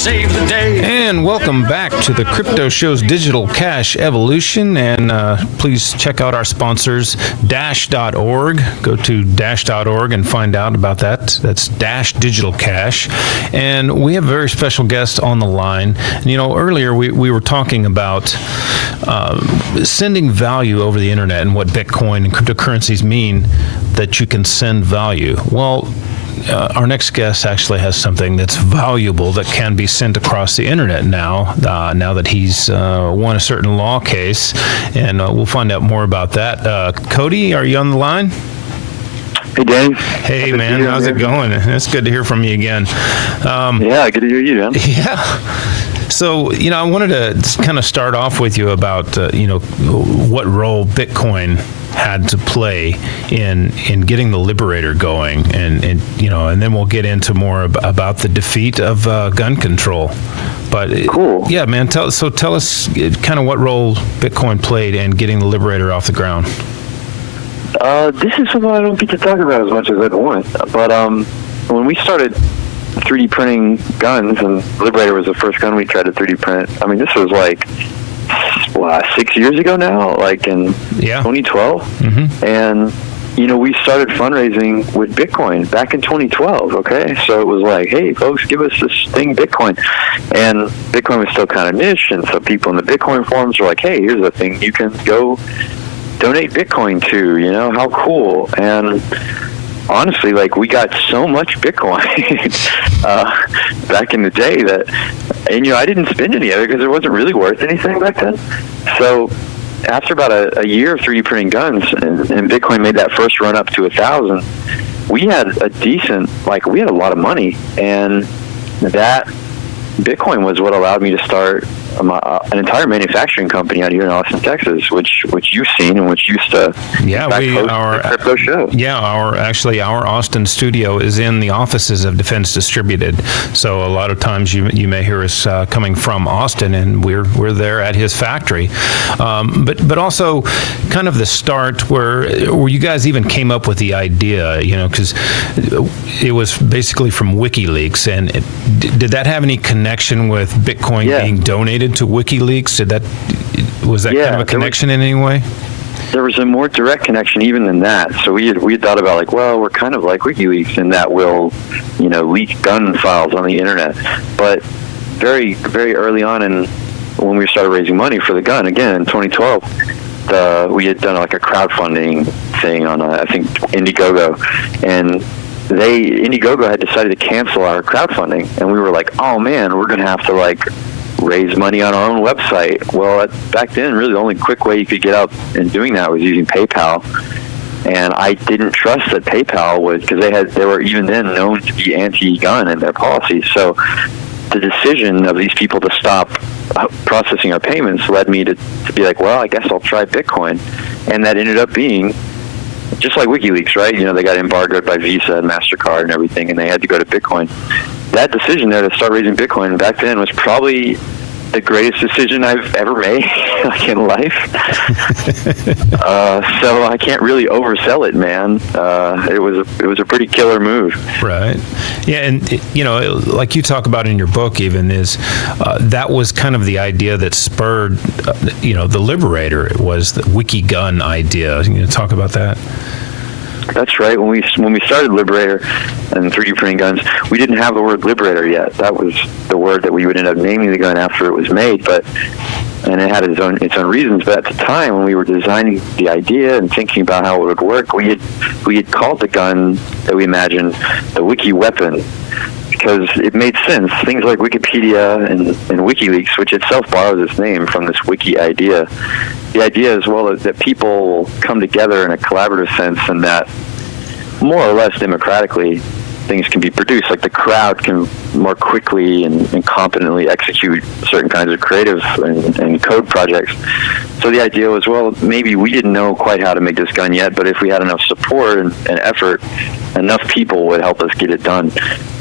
save the day. And welcome back to the Crypto Show's Digital Cash Evolution. And please check out our sponsors, Dash.org. Go to Dash.org and find out about that. That's Dash Digital Cash. And we have a very special guest on the line. And, you know, earlier we were talking about sending value over the internet and what Bitcoin and cryptocurrencies mean that you can send value. Well, our next guest actually has something that's valuable that can be sent across the internet now that he's won a certain law case, and we'll find out more about that. Cody, are you on the line? Hey, Dave. Hey, man. How's it going? It's good to hear from you again. Yeah, good to hear you, man. Yeah. So, you know, I wanted to kind of start off with you about, what role Bitcoin had to play in getting the Liberator going, and then we'll get into more about the defeat of gun control. But cool. Yeah, man. Tell us kind of what role Bitcoin played in getting the Liberator off the ground. This is something I don't get to talk about as much as I'd want. But when we started 3D printing guns, and Liberator was the first gun we tried to 3D print. I mean, this was like 6 years ago now, like in 2012. Mm-hmm. And, we started fundraising with Bitcoin back in 2012, okay? So it was like, hey, folks, give us this thing, Bitcoin. And Bitcoin was still kind of niche, and so people in the Bitcoin forums were like, hey, here's a thing you can go donate Bitcoin to, how cool. And honestly, like, we got so much Bitcoin back in the day that, and I didn't spend any of it because it wasn't really worth anything back then. So after about a year of 3D printing guns, and Bitcoin made that first run up to 1,000, we had we had a lot of money, and that Bitcoin was what allowed me to start an entire manufacturing company out here in Austin, Texas, which you've seen and which used to host the Crypto Show. Yeah, our Austin studio is in the offices of Defense Distributed. So a lot of times you may hear us coming from Austin, and we're there at his factory. But also kind of the start where you guys even came up with the idea, because it was basically from WikiLeaks. And did that have any connection with Bitcoin being donated to WikiLeaks? Was that kind of a connection in any way? There was a more direct connection even than that. So we had thought about, like, well, we're kind of like WikiLeaks in that we'll, leak gun files on the internet. But very, very early on, when we started raising money for the gun, again in 2012, we had done like a crowdfunding thing on I think Indiegogo, and Indiegogo had decided to cancel our crowdfunding, and we were like, oh man, we're gonna have to raise money on our own website. Well, back then, really the only quick way you could get out and doing that was using PayPal. And I didn't trust that PayPal would, because they were even then known to be anti-gun in their policies. So the decision of these people to stop processing our payments led me to be like, well, I guess I'll try Bitcoin. And that ended up being just like WikiLeaks, right? They got embargoed by Visa and MasterCard and everything, and they had to go to Bitcoin. That decision there to start raising Bitcoin back then was probably the greatest decision I've ever made in life. So I can't really oversell it, man. It was a pretty killer move. Right. Yeah, and like you talk about in your book, even is that was kind of the idea that spurred, the Liberator. It was the WikiGun idea. Talk about that. That's right. When we started Liberator and 3D printing guns, we didn't have the word Liberator yet. That was the word that we would end up naming the gun after it was made. And it had its own reasons. But at the time, when we were designing the idea and thinking about how it would work, we had called the gun that we imagined the Wiki Weapon, because it made sense. Things like Wikipedia and WikiLeaks, which itself borrows its name from this wiki idea. The idea as well is that people come together in a collaborative sense, and that more or less democratically things can be produced. Like the crowd can more quickly and competently execute certain kinds of creative and code projects. So the idea was, well, maybe we didn't know quite how to make this gun yet, but if we had enough support and effort, enough people would help us get it done.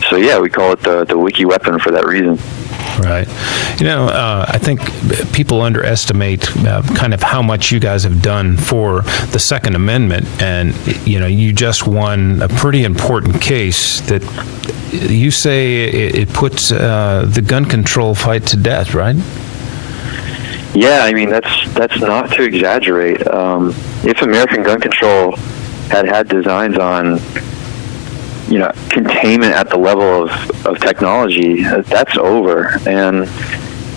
So yeah, we call it the Wiki Weapon for that reason. Right. I think people underestimate kind of how much you guys have done for the Second Amendment, and you just won a pretty important case that you say it puts the gun control fight to death, right? Yeah, I mean that's not to exaggerate. If American gun control had designs on containment at the level of technology, that's over. And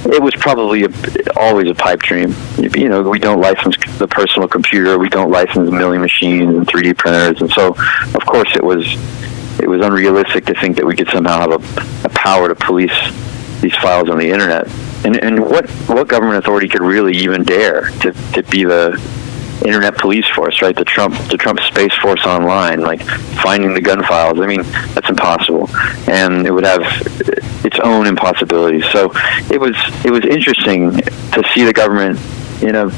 it was probably always a pipe dream. We don't license the personal computer. We don't license milling machines and 3D printers. And so, of course, it was unrealistic to think that we could somehow have a power to police these files on the internet. And what government authority could really even dare to be the internet police force, right? The Trump Space Force Online, like finding the gun files. I mean, that's impossible, and it would have its own impossibilities. So it was interesting to see the government, in a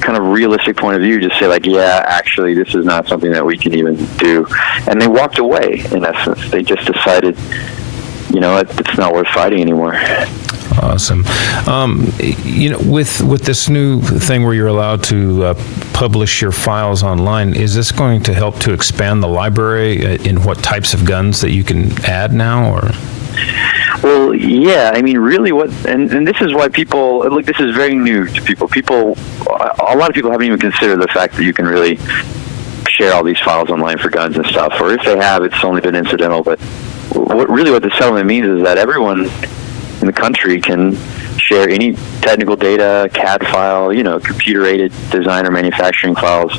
kind of realistic point of view, just say like, yeah, actually, this is not something that we can even do, and they walked away. In essence, they just decided, it's not worth fighting anymore. Awesome. With this new thing where you're allowed to publish your files online, is this going to help to expand the library in what types of guns that you can add now, or? Well, yeah. I mean, really, and this is why people look. This is very new to people. A lot of people haven't even considered the fact that you can really share all these files online for guns and stuff. Or if they have, it's only been incidental. But what the settlement means is that everyone in the country can share any technical data, CAD file, computer-aided design or manufacturing files,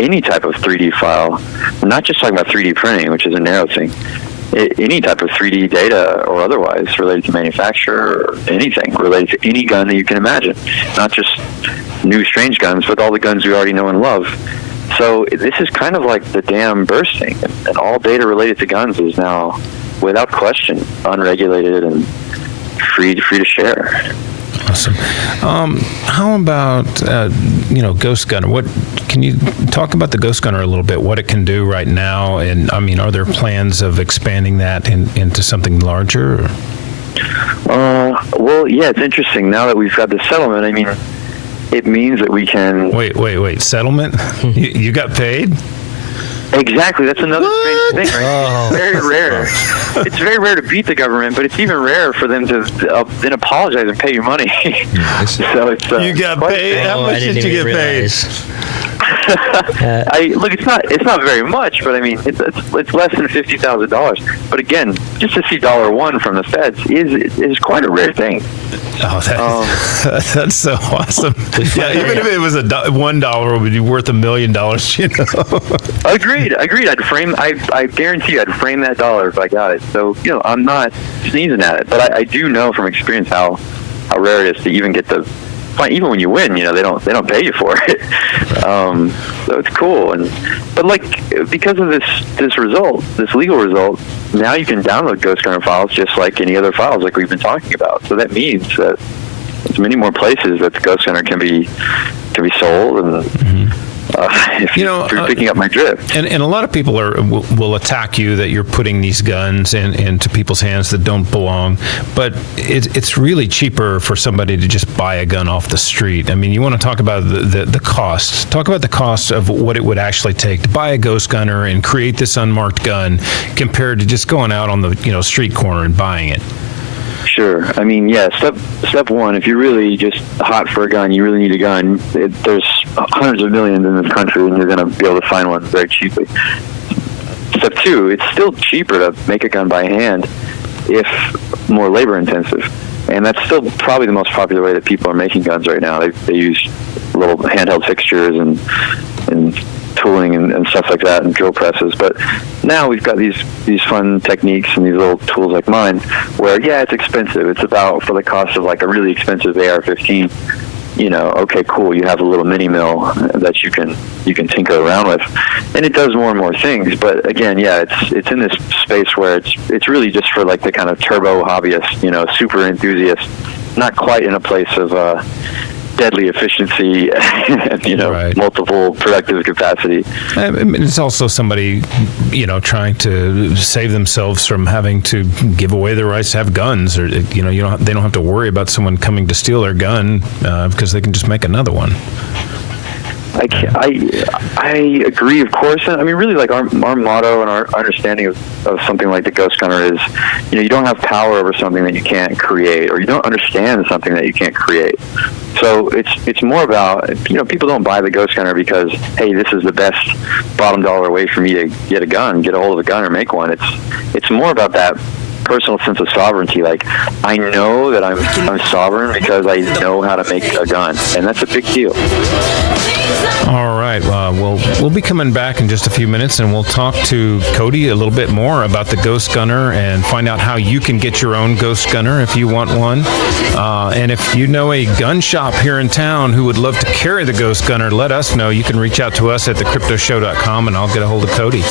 any type of 3D file. I'm not just talking about 3D printing, which is a narrow thing. Any type of 3D data or otherwise related to manufacture, or anything related to any gun that you can imagine. Not just new strange guns, but all the guns we already know and love. So this is kind of like the dam bursting, and all data related to guns is now, without question, unregulated and free to share. Awesome. How about Ghost Gunner? What can you talk about the Ghost Gunner a little bit? What it can do right now, and I mean, are there plans of expanding that into something larger? Well, yeah, it's interesting now that we've got the settlement. I mean, it means that we can. Wait! Settlement? You got paid? Exactly. That's another strange thing, right? Oh. It's very rare. It's very rare to beat the government, but it's even rarer for them to then apologize and pay you money. So it's you got paid. How much did you get paid? Look, it's not very much, but I mean, it's less than $50,000. But again, just to see $1 from the feds is quite a rare thing. Oh, that's so awesome. Yeah, even if it was $1, it would be worth $1 million. Agreed. I guarantee you, I'd frame that dollar if I got it. So I'm not sneezing at it, but I do know from experience how rare it is to even get the. Even when you win, they don't pay you for it. So it's cool, but because of this result, this legal result, now you can download Ghost Gunner files just like any other files like we've been talking about. So that means that there's many more places that the Ghost Gunner can be sold, and if you're picking up my drift. And a lot of people will attack you that you're putting these guns into people's hands that don't belong, but it's really cheaper for somebody to just buy a gun off the street. I mean, you want to talk about the cost. Talk about the cost of what it would actually take to buy a Ghost Gunner and create this unmarked gun compared to just going out on the street corner and buying it. Sure. I mean, yeah, step one, if you're really just hot for a gun, you really need a gun, there's hundreds of millions in this country, and you're going to be able to find one very cheaply. Step two, it's still cheaper to make a gun by hand if more labor intensive. And that's still probably the most popular way that people are making guns right now. They use little handheld fixtures and tooling and stuff like that, and drill presses. But now we've got these fun techniques and these little tools like mine where, yeah, it's expensive. It's about, for the cost of like a really expensive AR-15, okay, cool, you have a little mini mill that you can tinker around with, and it does more and more things. But again, yeah, it's in this space where it's really just for like the kind of turbo hobbyist, super enthusiast, not quite in a place of deadly efficiency and, Right. multiple productive capacity. I mean, it's also somebody, trying to save themselves from having to give away their rights to have guns, or they don't have to worry about someone coming to steal their gun because they can just make another one. I agree, of course. And I mean, really, like our motto and our understanding of something like the Ghost Gunner is, you don't have power over something that you can't create, or you don't understand something that you can't create. So it's more about, people don't buy the Ghost Gunner because, hey, this is the best bottom dollar way for me to get a hold of a gun or make one. It's more about that personal sense of sovereignty. Like, I know that I'm sovereign because I know how to make a gun, and that's a big deal. All right. We'll be coming back in just a few minutes, and we'll talk to Cody a little bit more about the Ghost Gunner and find out how you can get your own Ghost Gunner if you want one. And if you know a gun shop here in town who would love to carry the Ghost Gunner, let us know. You can reach out to us at thecryptoshow.com, and I'll get a hold of Cody.